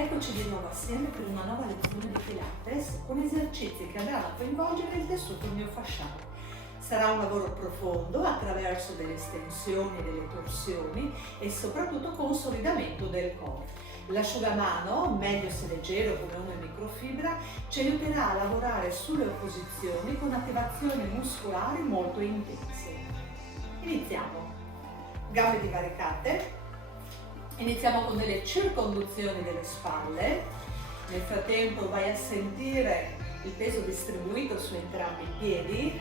Eccoci di nuovo assieme per una nuova lezione di Pilates con esercizi che andranno a coinvolgere il tessuto miofasciale. Sarà un lavoro profondo attraverso delle estensioni e delle torsioni e soprattutto consolidamento del core. L'asciugamano, meglio se leggero come uno in microfibra, ci aiuterà a lavorare sulle opposizioni con attivazioni muscolari molto intense. Iniziamo. Gambe divaricate. Iniziamo con delle circonduzioni delle spalle. Nel frattempo vai a sentire il peso distribuito su entrambi i piedi.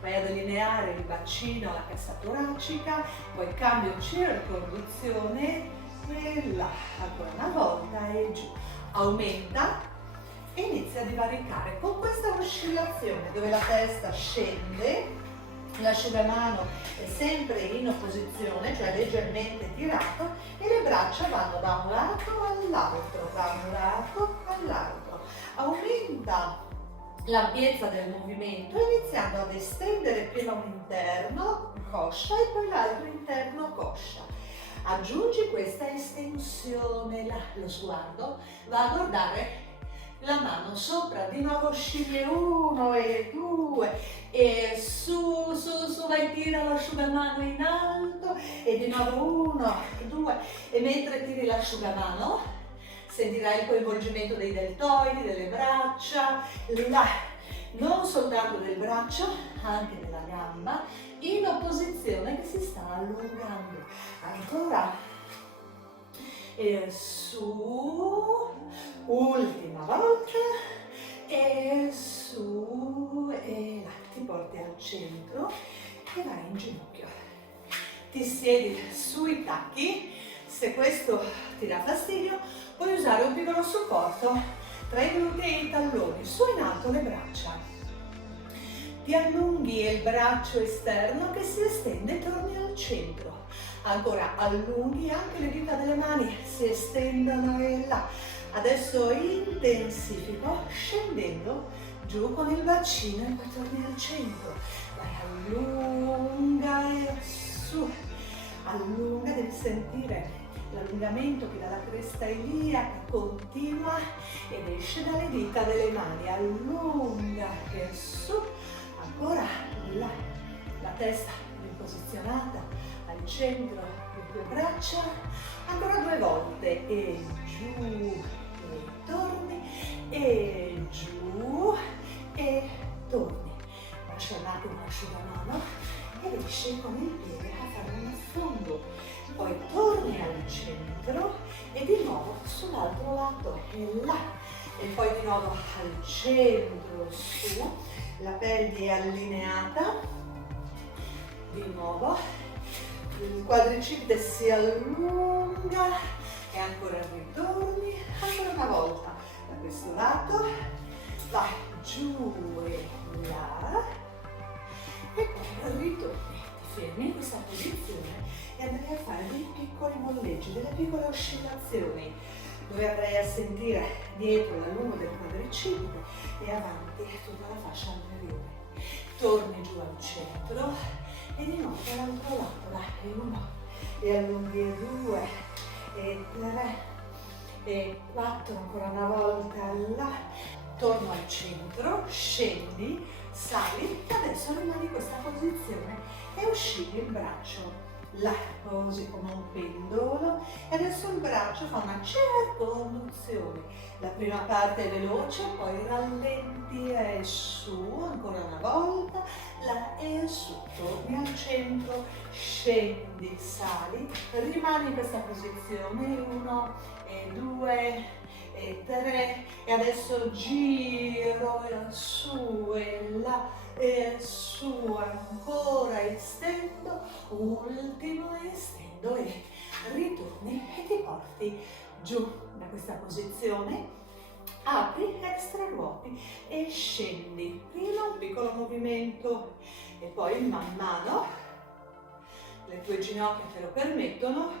Vai a delineare il bacino, la cassa toracica, poi cambio circonduzione e là, ancora una volta e giù. Aumenta e inizia a divaricare con questa oscillazione dove la testa scende, l'asciugamano è sempre in opposizione, cioè leggermente tirato, e le braccia vanno da un lato all'altro, da un lato all'altro. Aumenta l'ampiezza del movimento iniziando ad estendere prima un interno coscia e poi l'altro interno coscia. Aggiungi questa estensione, lo sguardo va a guardare la mano sopra, di nuovo sceglie 1 e 2 e su, vai, tira l'asciugamano in alto e di nuovo 1, 2 e mentre tiri l'asciugamano sentirai il coinvolgimento dei deltoidi, delle braccia, non soltanto del braccio, anche della gamba, in opposizione che si sta allungando. Ancora. E su, ultima volta, e su, e là, ti porti al centro e vai in ginocchio. Ti siedi sui tacchi, se questo ti dà fastidio puoi usare un piccolo supporto tra i glutei e i talloni, su in alto le braccia. Ti allunghi il braccio esterno che si estende e torni al centro. Ancora allunghi anche le dita delle mani, si estendono e là. Adesso intensifico scendendo giù con il bacino e poi torni al centro. Vai, allunga e su. Allunga, devi sentire l'allungamento che dalla cresta iliaca continua ed esce dalle dita delle mani. Allunga e su. Ancora là. La testa ben posizionata al centro le due braccia, ancora 2 volte e giù e torni e giù e torni. Lascia un attimo l'asciugamano ed esci con il piede a fare un affondo, poi torni al centro e di nuovo sull'altro lato e là e poi di nuovo al centro su, la pelve è allineata, di nuovo il quadricipite si allunga e ancora ritorni, ancora una volta da questo lato, vai giù e là e poi ritorni, ti fermi in questa posizione e andrai a fare dei piccoli molleggi, delle piccole oscillazioni dove andrai a sentire dietro l'allungo del quadricipite e avanti tutta la fascia anteriore. Torni giù al centro e di nuovo dall'altro lato, là, e 1, e allunghi e 2, e 3, e 4, ancora una volta, là, torno al centro, scendi, sali, e adesso rimani in questa posizione e oscilli il braccio, là, così come un pendolo, e adesso il braccio fa una circonduzione. La prima parte è veloce, poi rallenti e su, ancora una volta, là e su, torni al centro, scendi, sali, rimani in questa posizione, 1 e 2 e 3 e adesso giro e su e là e su, ancora estendo, ultimo estendo e ritorni e ti porti giù da questa posizione, apri, extra ruoti e scendi, prima un piccolo movimento e poi man mano le tue ginocchia te lo permettono,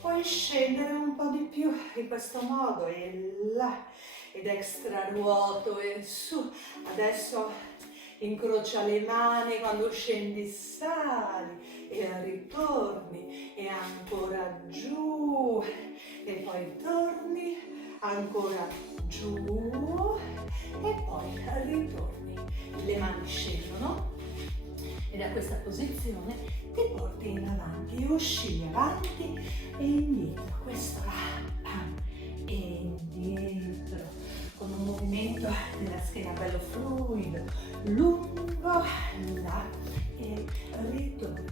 puoi scendere un po' di più in questo modo e là ed extra ruoto e su. Adesso incrocia le mani, quando scendi sali e ritorni e ancora giù e poi torni ancora giù e poi ritorni. Le mani scendono e da questa posizione ti porti in avanti, oscilli avanti e indietro. Questo e indietro, con un movimento della schiena bello fluido, lungo, là e ritorni.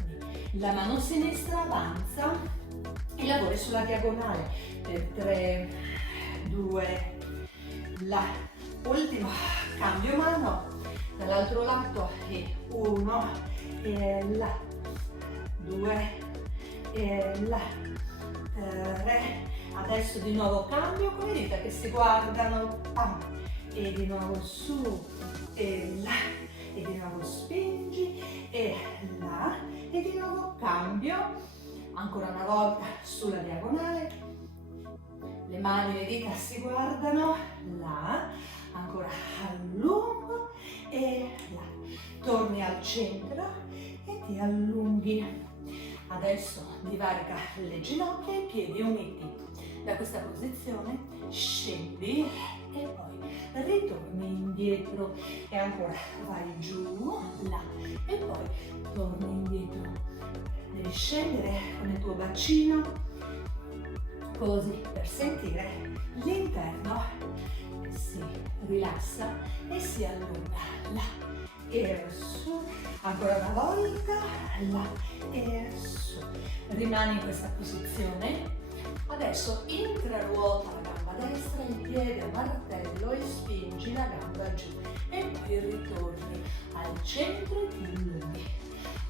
La mano sinistra avanza e lavori sulla diagonale per 3, 2, là. Ultimo, cambio mano dall'altro lato e 1 e là, 2 e là, 3. Adesso di nuovo cambio con le dita che si guardano, e di nuovo su e là, e di nuovo spingi e là, e di nuovo cambio, ancora una volta sulla diagonale, le mani e le dita si guardano, là, ancora a lungo e là, torni al centro e ti allunghi. Adesso divarica le ginocchia e i piedi uniti. Da questa posizione scendi e poi ritorni indietro e ancora vai giù, là e poi torni indietro. Devi scendere con il tuo bacino così per sentire l'interno che si rilassa e si allunga, là e su, ancora una volta, là e su. Rimani in questa posizione. Adesso intraruota la gamba destra, il piede a martello e spingi la gamba giù e poi ritorni al centro e ti allunghi.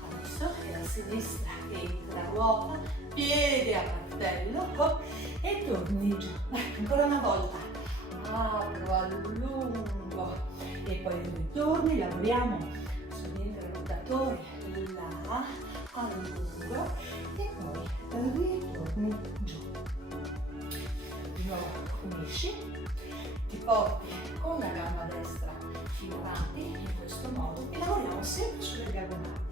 Adesso è la sinistra che intraruota, piede a martello e torni giù. Ancora una volta, apro, allungo e poi ritorni, lavoriamo sugli intraruotatori, là, allungo e poi ritorni giù. Di nuovo unisci, ti porti con la gamba destra fino avanti in questo modo e lavoriamo sempre sulle diagonali.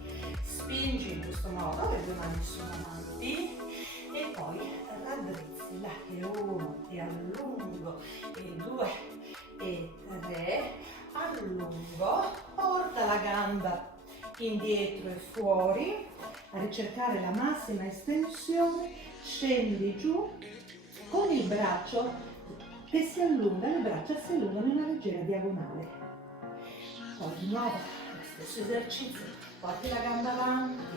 Spingi in questo modo, le due mani sono avanti e poi raddrizzi là e 1 e allungo e 2 e 3, allungo, porta la gamba indietro e fuori a ricercare la massima estensione, scendi giù con il braccio che si allunga, le braccia si allungano in una leggera diagonale. Poi di nuovo lo stesso esercizio, porti la gamba avanti,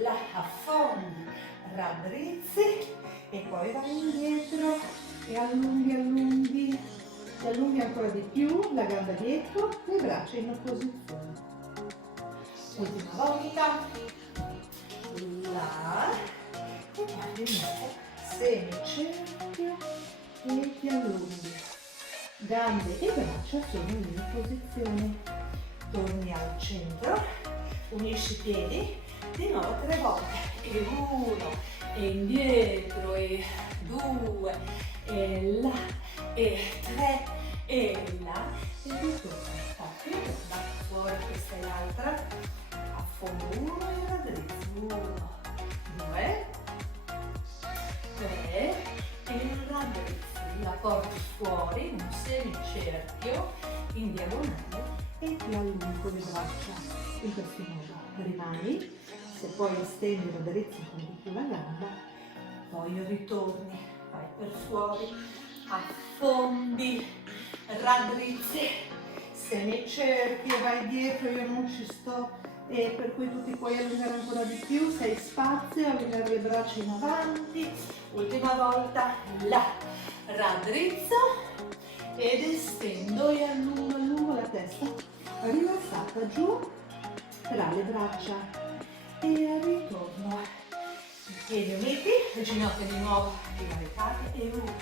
la affondi, raddrizzi e poi vai indietro e allunghi, ti allunghi ancora di più, la gamba dietro, le braccia in opposizione. Ultima volta, là e poi di nuovo semicerchio e ti allunghi. Gambe e braccia sono in posizione. Torni al centro, unisci i piedi, di nuovo 3 volte. E 1, e indietro, e 2, e là, e 3, e là, e ritorno. Torna fuori, questa è l'altra. Affondo 1 e raddrizzo. 1, 2, 3 e raddrizzi. La porti fuori in un semicerchio in diagonale e ti allungo le braccia in questo modo. Rimani, se puoi estendi e raddrizzi un po' di più la gamba, poi ritorni, vai per fuori, affondi, raddrizzi, semicerchio, vai dietro, io non ci sto e per cui tu ti puoi allungare ancora di più, se hai spazio, allungare le braccia in avanti, ultima volta, là, raddrizzo ed estendo e allungo la testa, rilassata giù tra le braccia e ritorno, piedi uniti, le ginocchia di nuovo divaricate e 1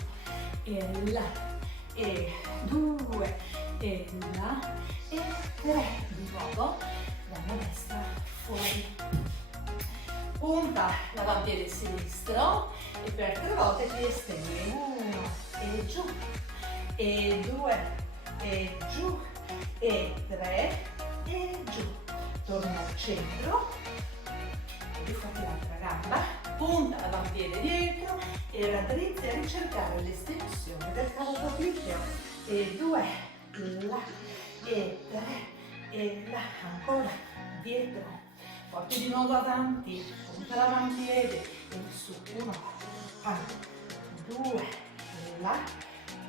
e là e 2 e là e 3, di nuovo gamba destra fuori, punta l'avampiede sinistro e per 3 volte ti estendi, 1 e giù e 2 e giù e 3 e giù, torni al centro e fatti l'altra gamba, punta l'avampiede dietro 1 e raddrizzi a ricercare l'estensione del cavo gluteo, e 2, là, e 3, e là, ancora, dietro, porti di nuovo avanti, punta l'avampiede, e su, 1, 2, là,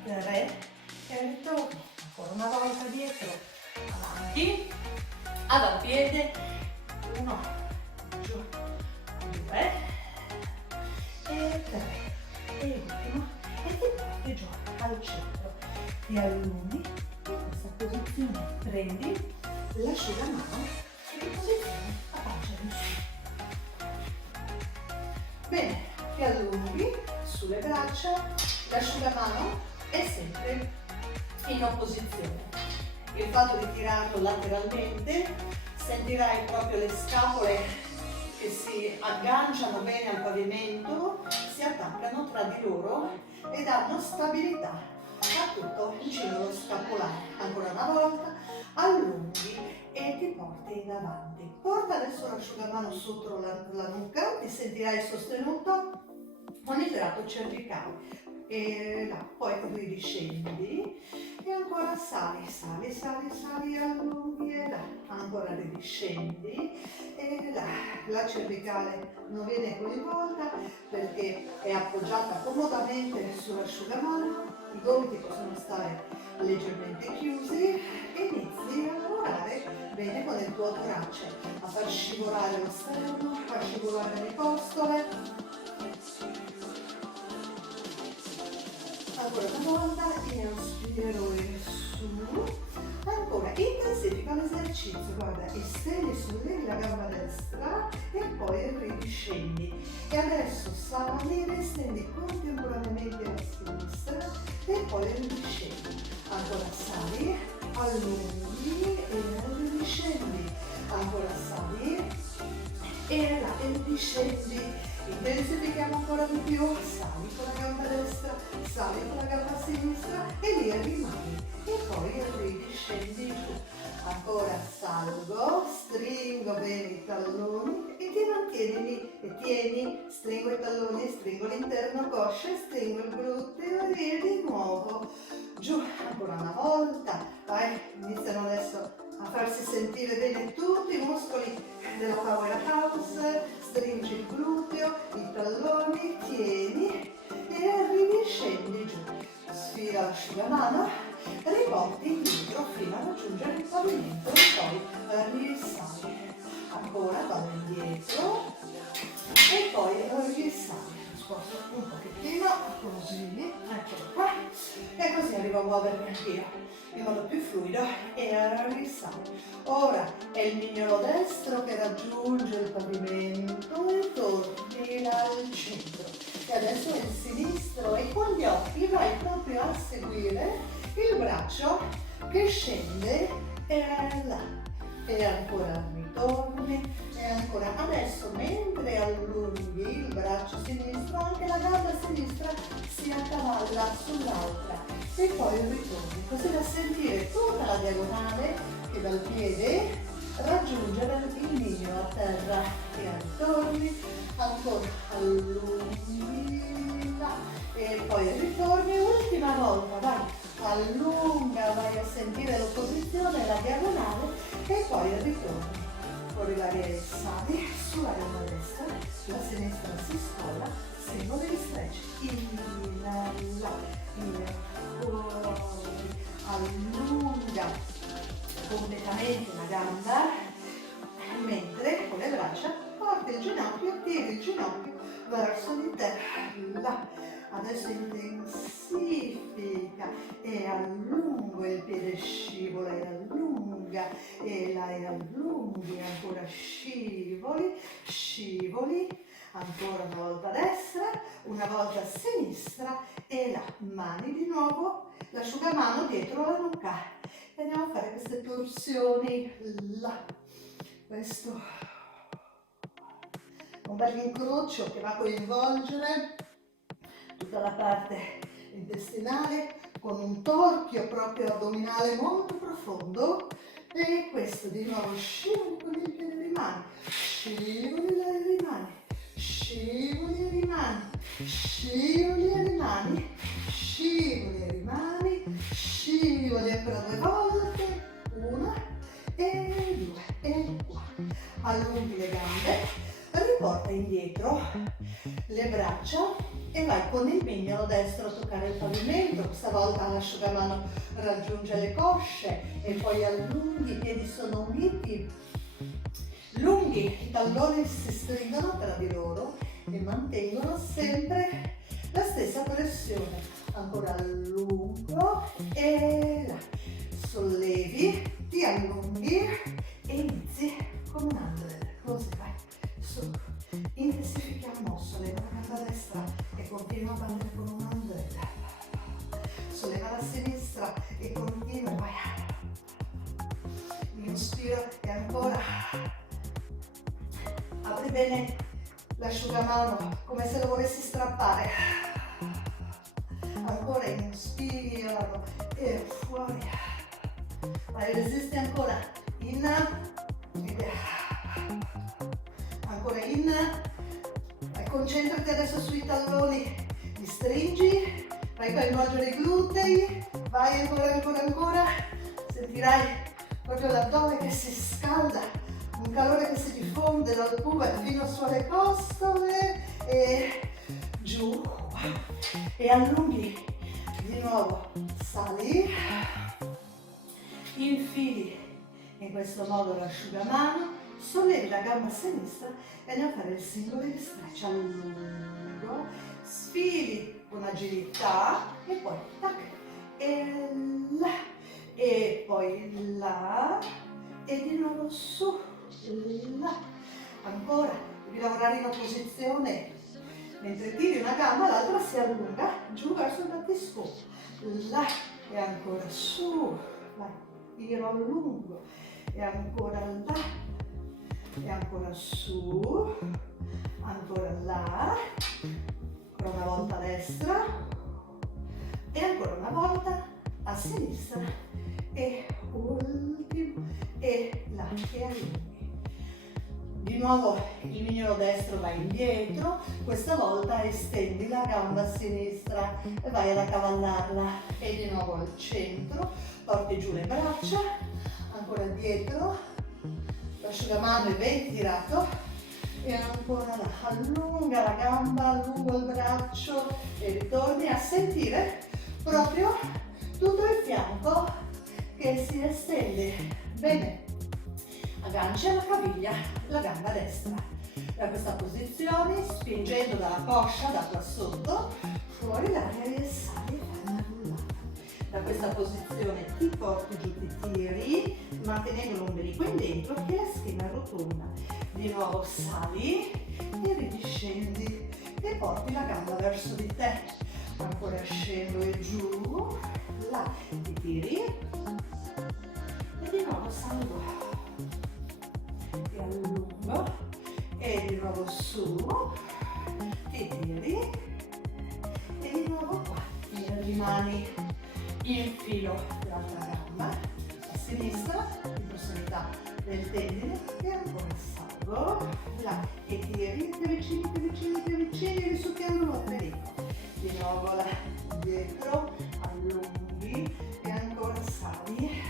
3, e ritorni, ancora una volta dietro, avanti, avampiede, 1, giù, 2, e 3, e ultimo, e ti porti giù al centro, ti allunghi in questa posizione, prendi l'asciugamano e ti posizioni a pancia in su. Bene, ti allunghi sulle braccia, l'asciugamano è sempre in opposizione. Il fatto di tirarlo lateralmente, sentirai proprio le scapole che si agganciano bene al pavimento, si attaccano tra di loro e danno stabilità a tutto il cingolo scapolare. Ancora una volta, allunghi e ti porti in avanti. Porta adesso l'asciugamano sotto la nuca, ti sentirai sostenuto con il tratto cervicale. E là, poi ridiscendi e ancora sali, sali, sali, sali, allunghi e là, ancora ridiscendi e là, la cervicale non viene coinvolta perché è appoggiata comodamente sull'asciugamano, i gomiti possono stare leggermente chiusi e inizi a lavorare bene con il tuo torace, a far scivolare lo sterno, a far scivolare le costole. Ancora una volta, inspiro e su, ancora intensifica l'esercizio, guarda, estendi, sollevi la gamba destra e poi ridiscendi. E adesso sali, estendi contemporaneamente la sinistra e poi ridiscendi. Ancora sali, allunghi e ridiscendi. Ancora sali e là, e ridiscendi. Intensifichiamo ancora di più, sali con la gamba destra, sali con la gamba sinistra e lì rimani e poi ridiscendi giù. Ancora salgo, stringo bene i talloni e ti mantieni lì e tieni, stringo i talloni, stringo l'interno coscia, stringo il gluteo e via di nuovo giù. Ancora una volta, vai, iniziano adesso a farsi sentire bene tutti i muscoli della powerhouse, stringi il gluteo, i talloni, tieni e ridiscendi giù. Sfila l'asciugamano, riporti indietro fino a raggiungere il pavimento e poi risali. Ancora vado indietro e poi risali. Sposto un pochettino, così, eccolo qua, e così arrivo a muovermi anch'io in modo più fluido e risali. Ora è il mignolo destro che raggiunge il pavimento e torni al centro. E adesso è il sinistro e con gli occhi vai proprio a seguire il braccio che scende e là. E ancora ritorni e ancora. Adesso mentre allunghi il braccio sinistro, anche la gamba sinistra si accavalla sull'altra e poi ritorni, così da sentire tutta la diagonale che dal piede raggiunge il mignolo a terra e ritorni, ancora allunghi là, e poi ritorni, ultima volta, vai, allunga, vai a sentire l'opposizione, la diagonale e poi ritorni. Fuori l'aria e sali sulla gamba destra, la sinistra si scolla, simbolo di stretch, in là, fuori, allunga completamente la gamba, mentre con le braccia porti il ginocchio, tiri il ginocchio verso di te, là. Adesso intensifica e allungo il piede, scivola e allunga e là e allunghi, ancora scivoli, scivoli, ancora una volta a destra, una volta a sinistra e là, mani di nuovo, l'asciugamano dietro la nuca e andiamo a fare queste torsioni là, questo un bel incrocio che va a coinvolgere tutta la parte intestinale con un torchio proprio addominale molto profondo e questo di nuovo scivoli con il piede, rimani, scivoli e rimani, scivoli e rimani, scivoli e rimani, scivoli e rimani, scivoli ancora 2 volte, 1 e 2 e qua. Allunghi le gambe, riporta indietro le braccia e vai con il mignolo destro a toccare il pavimento. Questa volta l'asciugamano raggiunge le cosce e poi allunghi, i piedi sono uniti, lunghi, i talloni si stringono tra di loro e mantengono sempre la stessa pressione. Ancora lungo e là. Sollevi, ti allunghi e inizi con un under. Così vai, su. Intensifichiamo, solleva la gamba destra e continua a battere con un under. Solleva la sinistra e continua, vai. Inspiro e ancora. Apri bene l'asciugamano come se lo volessi strappare. Ancora inspiro e fuori. Vai, resisti ancora. In ed ancora in. Vai, concentrati adesso sui talloni. Li stringi. Vai a coinvolgere i glutei. Vai ancora. Sentirai proprio l'addome che si scalda. Un calore che si diffonde dal pube fino sulle costole e giù e allunghi di nuovo, sali, infili in questo modo l'asciugamano, sollevi la gamba sinistra e andiamo a fare il singolo di stretch, allungo, sfili con agilità e poi tac e poi là e di nuovo su. Là. Ancora, devi lavorare in opposizione, mentre tiri una gamba l'altra si allunga giù verso il battisco, là e ancora su, vai, tiro allungo e ancora là e ancora su, ancora là, ancora una volta a destra e ancora una volta a sinistra e ultimo e là e allunghi. Di nuovo il mignolo destro va indietro, questa volta estendi la gamba sinistra e vai ad accavallarla e di nuovo al centro, porti giù le braccia, ancora dietro, l'asciugamano è ben tirato e ancora là, allunga la gamba, allungo il braccio e ritorni a sentire proprio tutto il fianco che si estende. Bene. Agganci alla caviglia la gamba destra. Da questa posizione, spingendo dalla coscia, da qua sotto, fuori l'aria e sali e fai una rullata. Da questa posizione ti porti giù, ti tiri, mantenendo l'ombelico in dentro e la schiena rotonda. Di nuovo sali e ridiscendi e porti la gamba verso di te. Ancora scendo e giù, là, ti tiri e di nuovo salgo. Ti allungo e di nuovo su, ti tiri e di nuovo qua, rimani in filo l'altra gamba, a sinistra, in prossimità del tendine e ancora salgo, là e tiri, ti avvicini, risucchiando l'ombelico, di nuovo là, dietro, allunghi e ancora sali,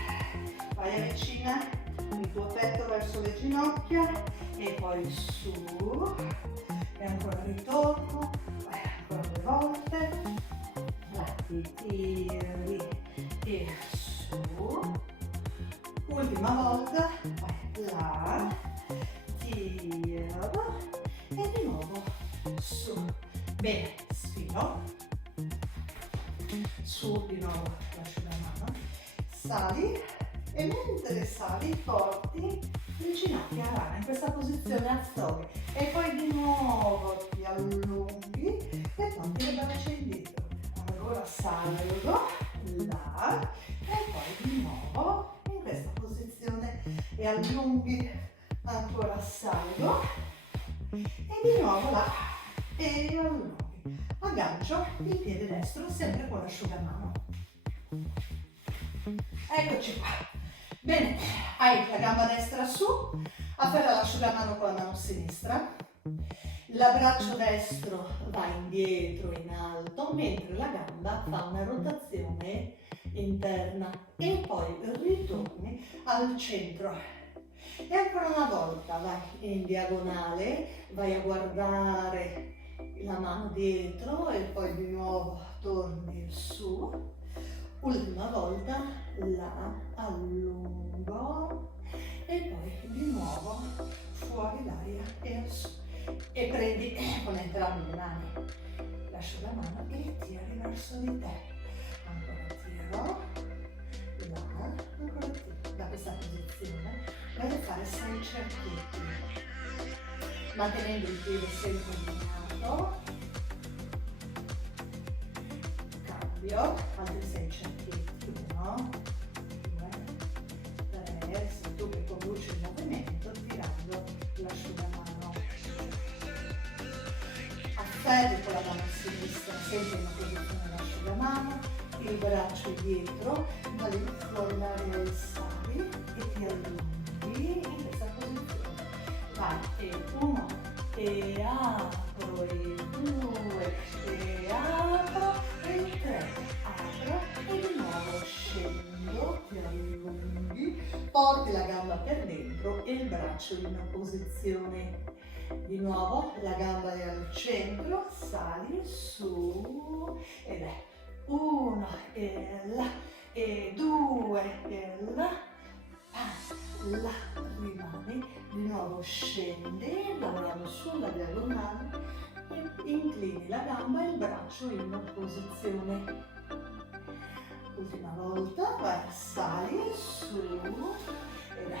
vai avvicina il tuo petto verso le ginocchia e poi su e ancora ritorno, vai ancora 2 volte, là ti tiri e su, ultima volta, vai là, tiro e di nuovo su, bene, sfilo, su di nuovo l'asciugamano, sali. E mentre sali porti le ginocchia a rana in questa posizione a stoghe e poi di nuovo ti allunghi e porti le braccia indietro. Ancora salgo, là e poi di nuovo in questa posizione e allunghi, ancora salgo e di nuovo là e allunghi. Aggancio il piede destro sempre con l'asciugamano. Eccoci qua. Bene, hai la gamba destra su, afferra l'asciugamano con la mano sinistra, L'abbraccio destro va indietro in alto, mentre la gamba fa una rotazione interna e poi ritorni al centro. E ancora una volta vai in diagonale, vai a guardare la mano dietro e poi di nuovo torni su. Ultima volta, là, allungo e poi di nuovo fuori l'aria e su. E prendi con entrambe le mani l'asciugamano e tiri verso di te. Ancora tiro, là, ancora tiro. Da questa posizione vai a fare 6 cerchietti, mantenendo il piede sempre allineato. Cambio, altri 6 cerchietti, 1, 2, 3, sei tu che conduci il movimento tirando l'asciugamano. Afferri con la mano sinistra, sempre in posizione l'asciugamano, il braccio dietro, vai fuori l'aria e sali e ti allunghi in questa posizione. Vai, e 1, e apro, e 2, e apro, e 3, apro, e di nuovo scendo, ti allunghi, porti la gamba per dentro e il braccio in posizione. Di nuovo la gamba è al centro, sali su ed è 1 e là e 2 e là, là rimani, di nuovo scendi, lavorando sulla diagonale e inclini la gamba e il braccio in posizione. Ultima volta, vai, sali su ed è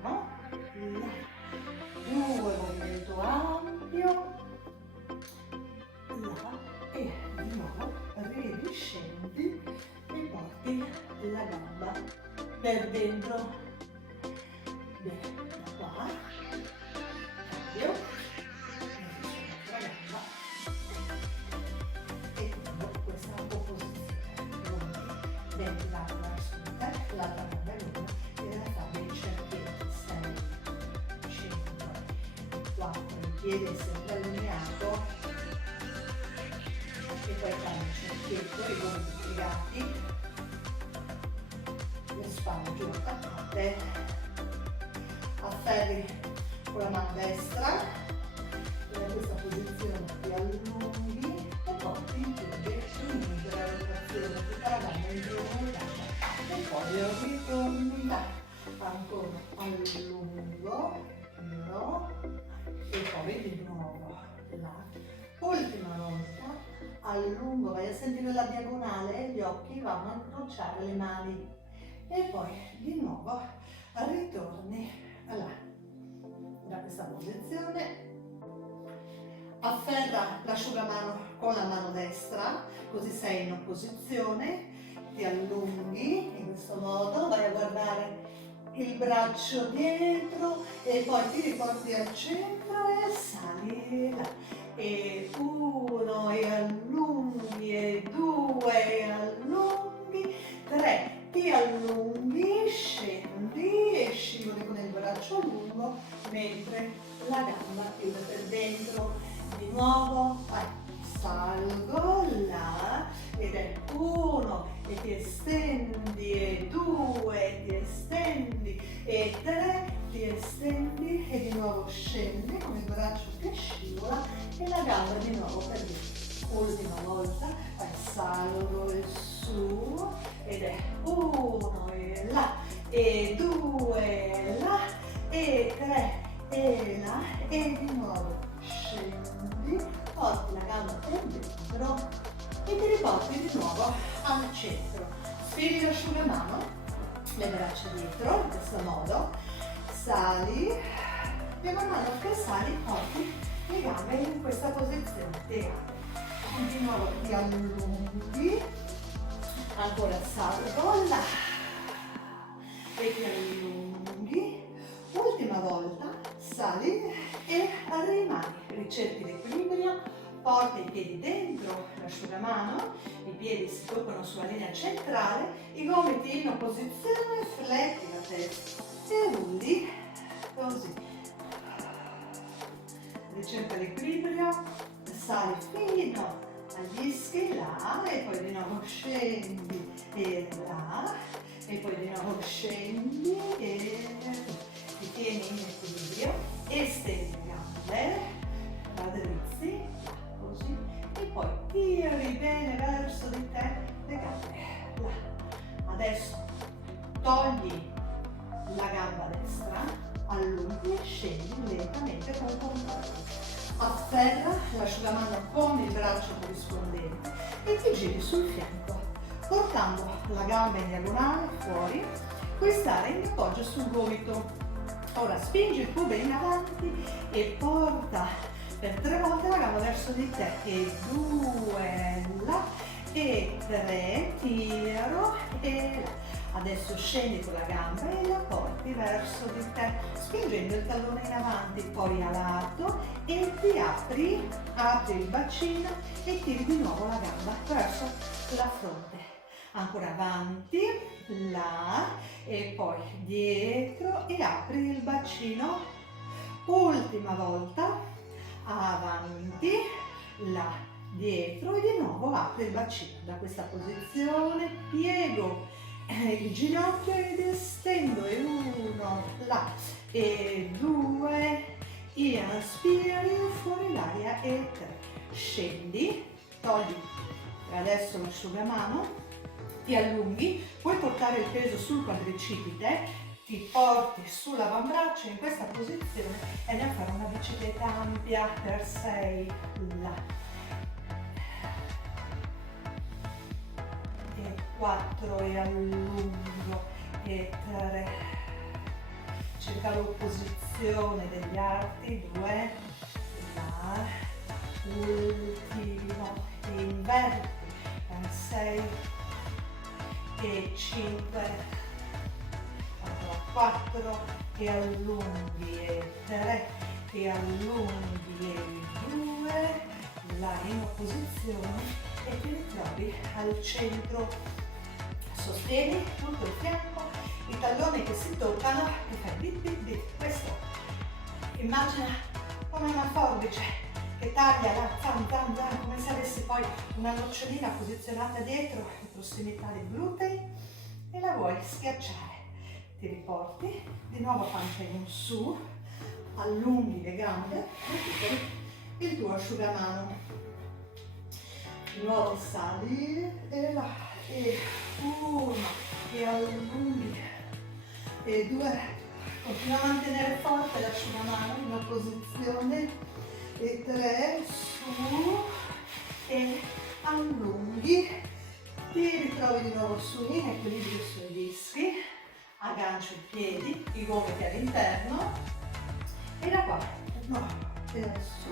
1, là. 2, movimento ampio, là e di nuovo riscendi e porti la gamba per dentro. Bene, da qua, cambio, la gamba e quindi questa opposizione. Dentro l'altra verso di te, l'altra gamba è lunga e la fai dei cerchietti, 6, 4, il piede è sempre allineato e poi fai un cerchietto, i gomiti piegati, le spalle giù attaccate, afferri con la mano destra e da questa posizione ti allunghi e porti il piede in la rotazione, tutta la gamba in giù e poi ritorni là, ancora allungo, tiro, e poi di nuovo là. Ultima volta, allungo, vai a sentire la diagonale, gli occhi vanno a incrociare le mani e poi di nuovo ritorni là. Da questa posizione afferra l'asciugamano con la mano destra, così sei in opposizione, ti allunghi in questo modo, vai a guardare il braccio dietro e poi ti riporti al centro e sali là. E 1 e allunghi, e 2 e allunghi, 3 ti allunghi, scendi e scivoli con il braccio lungo mentre la gamba chiude per dentro. Di nuovo, vai, salgo là ed è 1 e ti estendi, e 2 ti estendi, e 3 ti estendi e di nuovo scendi con il braccio che scivola e la gamba di nuovo per dentro. Ultima volta, vai, salgo e su ed è 1 e là, e 2 là, e 3 e là, e di nuovo scendi, porti la gamba per dentro e ti riporti di nuovo al centro. Spiri l'asciugamano, le braccia dietro in questo modo, sali e man mano che sali porti le gambe in questa posizione piegate. Di nuovo ti allunghi, ancora salgo là e ti allunghi. Ultima volta, sali e rimani, ricerchi l'equilibrio, porti i piedi dentro l'asciugamano, i piedi si toccano sulla linea centrale, i gomiti in opposizione, fletti la testa e rulli così. ricerca l'equilibrio, sali fino agli ischi, là, e poi di nuovo scendi, e là, e poi di nuovo scendi, e ti tieni in equilibrio, estendi le gambe, raddrizzi, così, e poi tiri bene verso di te le gambe, là. Adesso togli la gamba destra, allunghi e scendi lentamente con controllo. Afferra l'asciugamano con il braccio corrispondente e ti giri sul fianco, portando la gamba in diagonale fuori, puoi stare in appoggio sul gomito. Ora spingi il pube in avanti e porta per 3 volte la gamba verso di te, e 2, là, e 3, tiro, e là. Adesso scendi con la gamba e la porti verso di te, spingendo il tallone in avanti, poi a lato, e ti apri il bacino e tiri di nuovo la gamba verso la fronte. Ancora avanti, là, e poi dietro e apri il bacino. Ultima volta, avanti, là, dietro e di nuovo apri il bacino. Da questa posizione piego il ginocchio ed estendo, e 1, là, e 2, inspiri, fuori l'aria, e 3, scendi, togli adesso l'asciugamano, ti allunghi, puoi portare il peso sul quadricipite, ti porti sull'avambraccio in questa posizione e andiamo a fare una bicicletta ampia per 6, là. 4 e allungo, e 3, cerca l'opposizione degli arti, 2, là, ultimo, e inverti, per 6, e 5, 4, e allunghi, e 3, e allunghi, e 2, là in opposizione, e ti ritrovi al centro. Sostieni tutto il fianco, i talloni che si toccano e fai bit bit bit. Questo immagina come una forbice che taglia la zan zan zan, come se avessi poi una nocciolina posizionata dietro in prossimità dei glutei e la vuoi schiacciare. Ti riporti, di nuovo pancia in su, allunghi le gambe, il tuo asciugamano. Di nuovo sali e là, e 1, e allunghi, e 2, continua a mantenere forte l'asciugamano in opposizione, e 3, su, e allunghi, ti ritrovi di nuovo su in equilibrio sui dischi, aggancio i piedi, i gomiti all'interno, e da qua, 1, e su,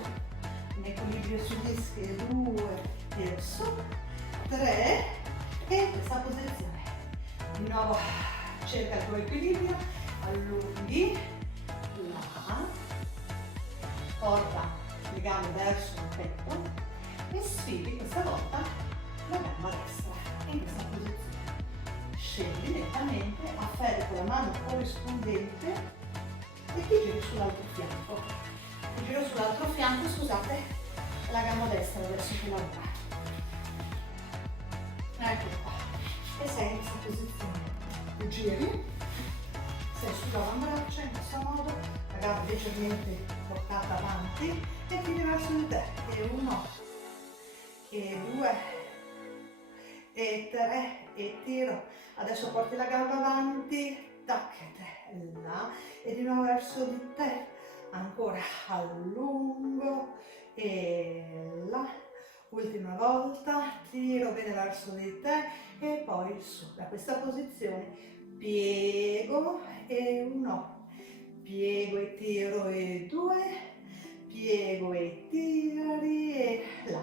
in equilibrio sui dischi, e 2, e su, 3, e in questa posizione. Di nuovo cerca il tuo equilibrio, allunghi, là, porta le gambe verso il petto e sfidi questa volta la gamba destra in questa posizione. Scendi lentamente, afferri con la mano corrispondente e ti giri sull'altro fianco. Ti giro sull'altro fianco, scusate, la gamba destra verso quella là. Ecco qua, e sei in questa posizione, ti giri, sei sull'avambraccio in questo modo, la gamba leggermente portata avanti e tiri verso di te, e 1, e 2, e 3, e tiro, adesso porti la gamba avanti, tac, là, e di nuovo verso di te, ancora allungo, e là. Ultima volta, tiro bene verso di te e poi su. Da questa posizione piego e 1, piego e tiro e 2, piego e tiri e là.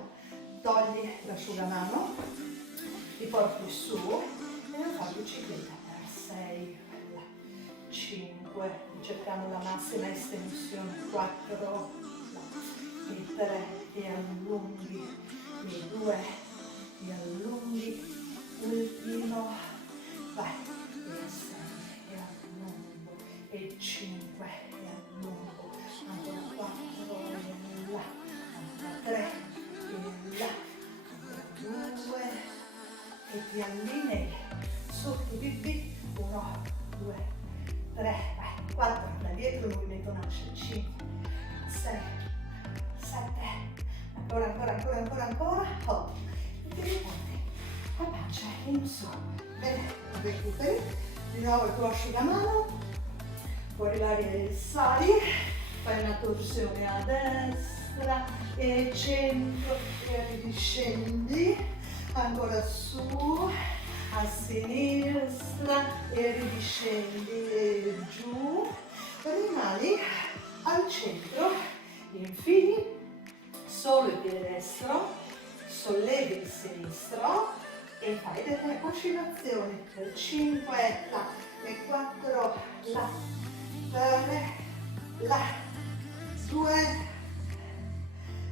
Togli l'asciugamano, li porti su e lo fai bicicletta per 6, 5, cercando la massima estensione, 4, e 3, e allunghi, e 2, e allunghi, ultimo, vai, e 6, e allungo, e 5, e allungo, ancora 4, e ti allinei sotto di B, 1, 2, 3, vai, 4, da dietro il movimento nasce, 5, 6, 7, ancora, ancora, ancora, ancora, ancora, 8, e ti riporti la pancia in su, bene, recuperi, di nuovo il tuo asciugamano, fuori l'aria e sali, fai una torsione a destra e centro e riscendi, ancora su, a sinistra e ridiscendi e giù, rimani al centro, infili solo il piede destro, sollevi il sinistro e fai delle oscillazioni per 5 là e 4 là, 3 là, 2,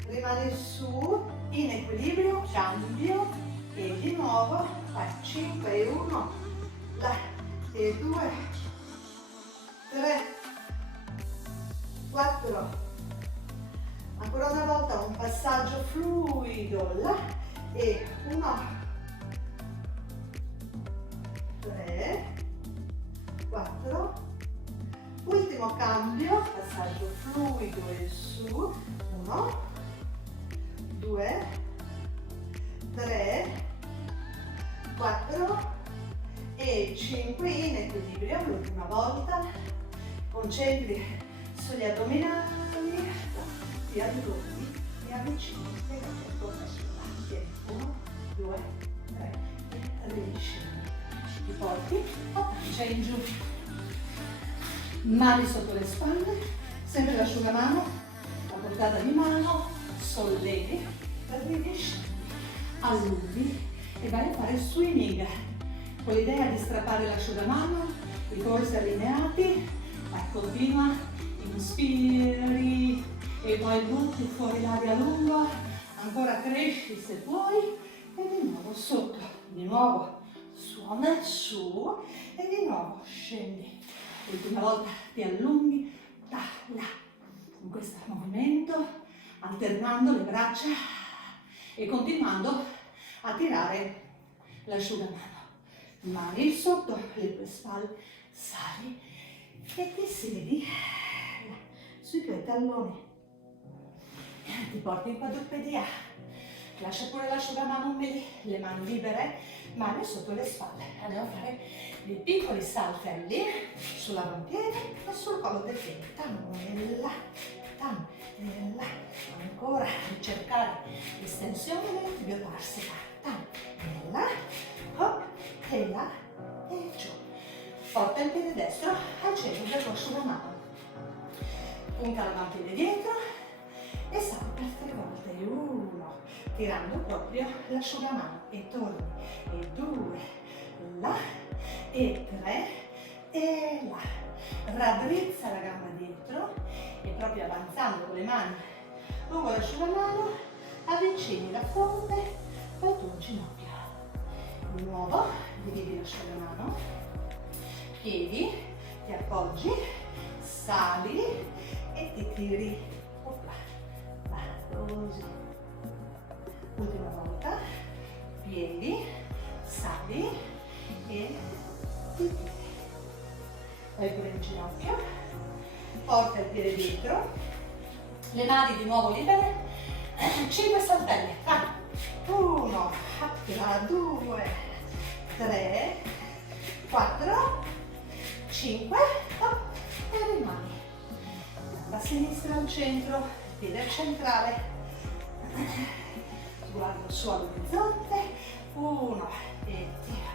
rimani su, in equilibrio, cambio e di nuovo fai 5 e 1 là e 2, 3, 4, ancora una volta un passaggio fluido là e 1, 3, 4, ultimo cambio, passaggio fluido e su, 1, 2, 3, 4 e 5 in equilibrio, l'ultima volta, concentri sugli addominali, ti allunghi e avvicini le gambe al corpo. 1, 2, 3 e riscendi, ti porti la pancia in giù, mani sotto le spalle, sempre l'asciugamano, la portata di mano, sollevi, riscendi, allunghi e vai a fare swimming con l'idea di strappare l'asciugamano, i polsi allineati, vai, continua, inspiri e poi butti fuori l'aria lunga, ancora cresci se puoi e di nuovo sotto, di nuovo suona su e di nuovo scendi, l'ultima volta ti allunghi da là, in questo movimento alternando le braccia e continuando a tirare l'asciugamano, mani sotto le tue spalle, sali e ti siedi sui tuoi talloni, ti porti in quadrupedia, lascia pure l'asciugamano le mani libere, mani sotto le spalle, andiamo a fare dei piccoli saltelli sull'avampiede e sul collo del piede, tam e là, ancora ricercare l'estensione della tibia toracica, tam e là, hop e là e giù, porta il piede destro al centro del tuo asciugamano, punta l'avampiede dietro e sali per 3 volte, 1, tirando proprio l'asciugamano e torni, e 2, là, e 3, e là, raddrizza la gamba dietro e proprio avanzando con le mani lungo l'asciugamano avvicini la fronte al tuo ginocchio, di nuovo dividi l'asciugamano, piedi, ti appoggi, sali e ti tiri, opla, va, così, ultima volta, piedi, sali e ti tiri, vai pure in ginocchio, porta il piede dietro, le mani di nuovo libere, 5 saltelli, vai, 1, 2, 3, 4, 5, e rimani, la sinistra al centro, piede centrale, guardo su all'orizzonte, 1 e tira,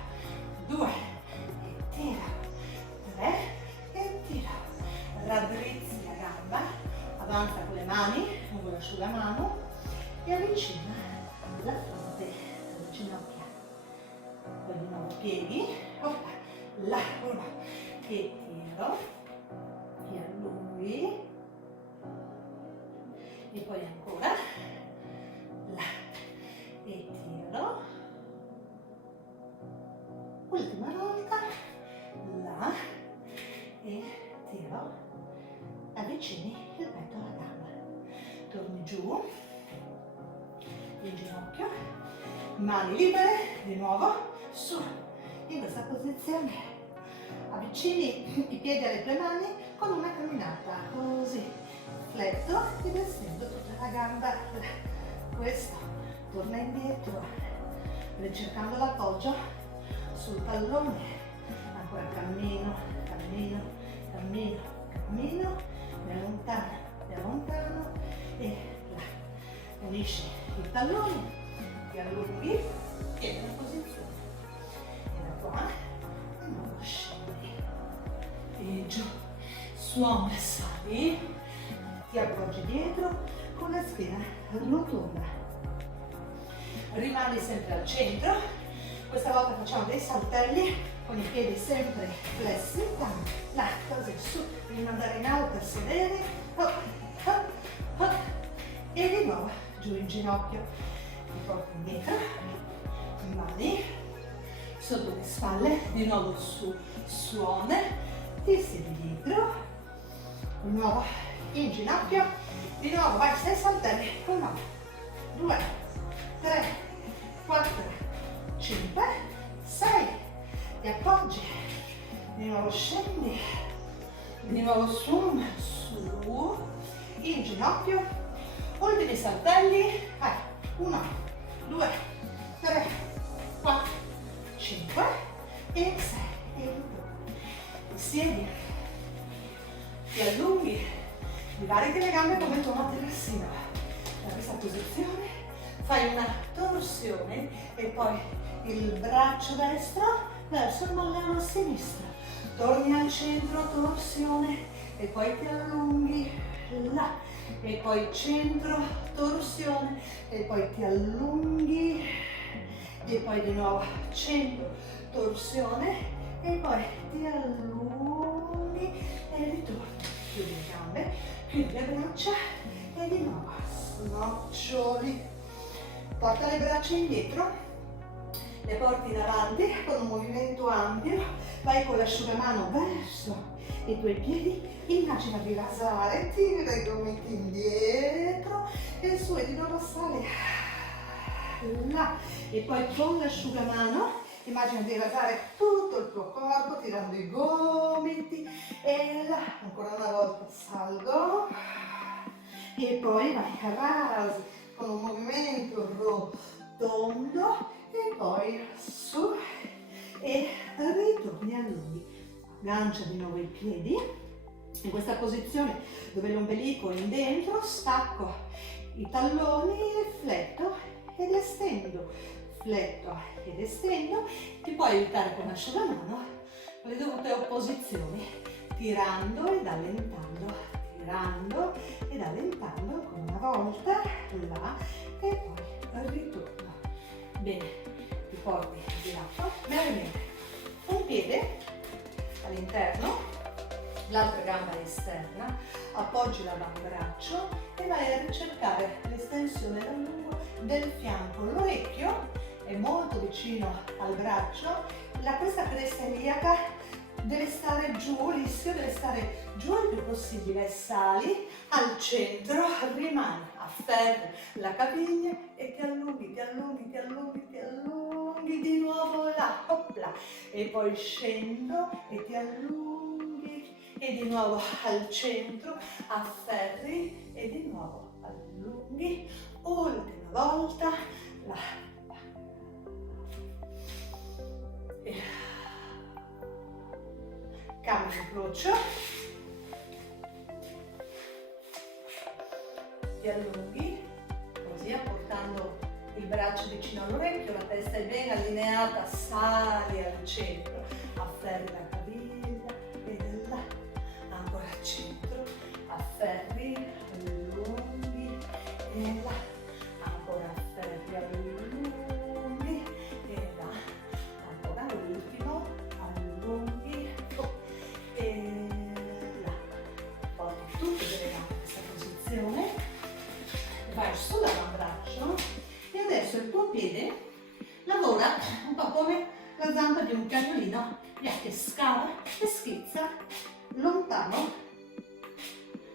2 e tira, 3 e tira, raddrizzi la gamba, avanza con le mani lungo l'asciugamano e avvicina la fronte alle ginocchia, poi di nuovo piedi, opla, là, 1 e tiro, ti allunghi e poi ancora là e tiro, ultima volta là e tiro, avvicini il petto alla gamba, torni giù in ginocchio, mani libere di nuovo, su, in questa posizione. Avvicini i piedi alle tue mani con una camminata, così. Fletto ed estendo tutta la gamba. Questo, torna indietro, ricercando l'appoggio sul tallone. Ancora cammino, cammino, cammino, cammino, mi allontano e là. Unisci i talloni, ti allunghi e nella posizione. E da qua, di nuovo scendi. E giù, suona, sali, ti appoggi dietro con la schiena rotonda. Rimani sempre al centro. Questa volta facciamo dei saltelli con i piedi sempre flessi, là, così, su, prima di andare in alto a sedere, e di nuovo giù in ginocchio, ti porti indietro, mani sotto le spalle, di nuovo su, suona, ti siedi dietro, di nuovo in ginocchio, di nuovo vai 6 saltelli, 1, 2, 3, 4, 5, 6, ti appoggi, di nuovo scendi, di nuovo su, su, in ginocchio, ultimi saltelli, vai, 1, 2, 3, 4, 5 e 6, e siedi, ti allunghi, divarichi le gambe come il tuo materassino. Da questa posizione fai una torsione e poi il braccio destro verso il mollino sinistro. Torni al centro, torsione e poi ti allunghi là. E poi centro, torsione e poi ti allunghi. E poi di nuovo centro, torsione e poi ti allunghi e ritorni. Chiudi le gambe, chiudi le braccia e di nuovo snoccioli. Porta le braccia indietro, le porti in avanti con un movimento ampio, vai con l'asciugamano verso i tuoi piedi, immagina di rasare, tira i gomiti indietro e su e di nuovo sali là e poi con l'asciugamano immagina di rasare tutto il tuo corpo tirando i gomiti e là, ancora una volta salgo e poi vai a rasi con un movimento rotondo e poi su e ritorni allunghi. Lancia di nuovo i piedi in questa posizione dove l'ombelico è in dentro, stacco i talloni e fletto ed estendo, fletto ed estendo. Ti puoi aiutare con l'asciugamano con le dovute opposizioni, tirando ed allentando, tirando ed allentando ancora una volta là e poi ritorno. Bene, ti porti di lato, bene, un piede all'interno, l'altra gamba esterna, appoggi l'avambraccio e vai a ricercare l'estensione dal lungo del fianco. L'orecchio è molto vicino al braccio, questa cresta iliaca deve stare giù, l'ischio deve stare giù il più possibile. Sali al centro, rimani, afferri la caviglia e ti allunghi, ti allunghi, ti allunghi, ti allunghi di nuovo là, opla, e poi scendo e ti allunghi e di nuovo al centro, afferri e di nuovo allunghi, ultima volta, là. Cambio incrocio, ti allunghi, così apportando il braccio vicino all'orecchio, la testa è ben allineata, sali al centro, afferri la caviglia e là, ancora al centro, afferri, allunghi e là, ancora afferri, allunghi e là, ancora l'ultimo, allunghi e là. Porti tutte le gambe in questa posizione, vai sull'avambraccio e adesso il tuo piede lavora un po' come la zampa di un cagnolino, che scava e schizza lontano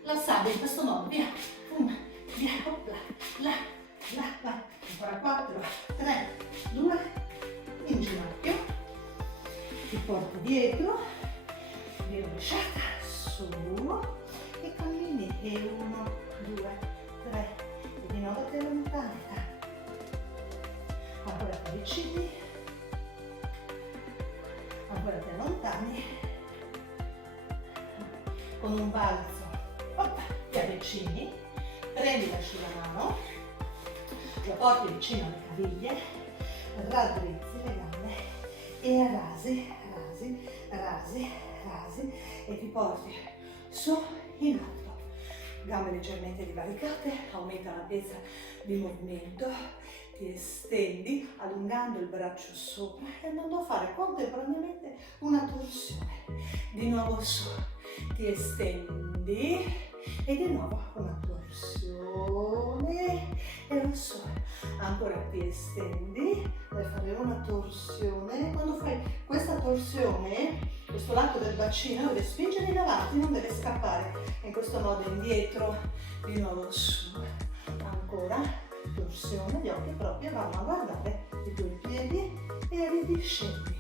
la sabbia in questo modo, via, via, là, là, là, ancora 4, 3, 2, in ginocchio, porti dietro, di rovesciata, su, e cammini, e 1, 2, 3, e di nuovo ti allontani, ancora ti avvicini, ancora ti allontani, con un balzo, ti avvicini, prendi l'asciugamano, lo porti vicino alle caviglie, raddrizzi le gambe e rasi, rasi, rasi, rasi e ti porti su in alto. Gambe leggermente divaricate, aumenta l'ampiezza di movimento, ti estendi allungando il braccio sopra e andando a fare contemporaneamente una torsione. Di nuovo su, ti estendi e di nuovo una torsione e su. Ancora ti estendi, vai a fare una torsione. Quando fai questa torsione, questo lato del bacino deve spingere in avanti, non deve scappare. In questo modo indietro, di nuovo su. Ancora torsione, gli occhi proprio vanno a guardare i tuoi piedi e ridiscendi.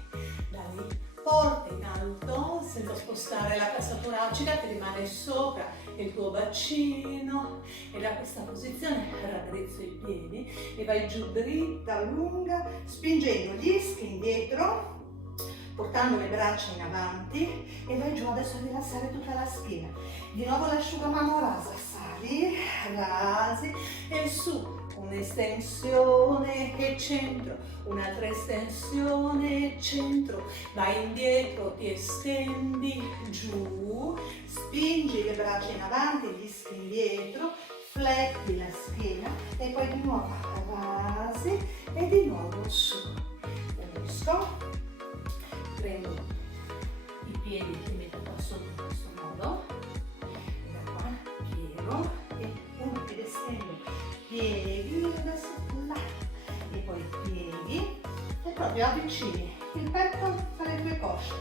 Da lì porti in alto senza spostare la cassa toracica, ti rimane sopra il tuo bacino e da questa posizione raddrizzi i piedi e vai giù dritta, lunga, spingendo gli ischi indietro, portando le braccia in avanti e vai giù adesso a rilassare tutta la schiena. Di nuovo l'asciugamano rasa, sali, rasi e su. Un'estensione e centro, un'altra estensione e centro, vai indietro, ti estendi, giù, spingi le braccia in avanti, gli ischi indietro, fletti la schiena e poi di nuovo rasi e di nuovo su. Unisco, prendo i piedi e li metto qua sotto in questo modo, e da qua piego e uno ed estendo. Pieghi adesso là e poi pieghi e proprio avvicini il petto alle tue cosce,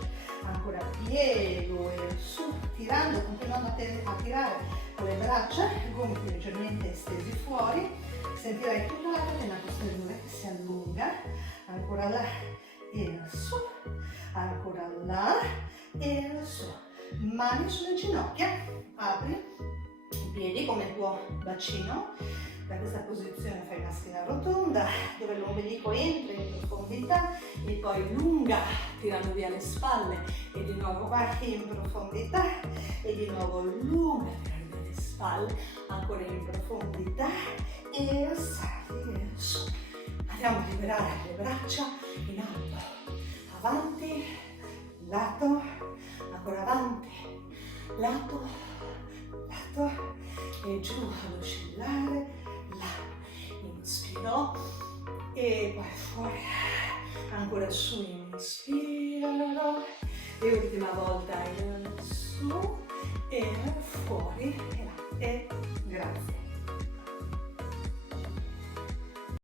ancora piego e su, tirando, continuando a tirare con le braccia, i gomiti leggermente estesi fuori, sentirai tutta la catena posteriore che si allunga, ancora là e su, ancora là e su, mani sulle ginocchia, apri i piedi come il tuo bacino. Da questa posizione fai una schiena rotonda dove l'ombelico entra in profondità e poi lunga tirando via le spalle e di nuovo vai in profondità e di nuovo lunga tirando via le spalle, ancora in profondità e sali e su. Andiamo a liberare le braccia in alto, avanti, lato, ancora avanti, lato, lato e giù ad oscillare. Là, inspiro e poi fuori, ancora su, inspiro e ultima volta in su e fuori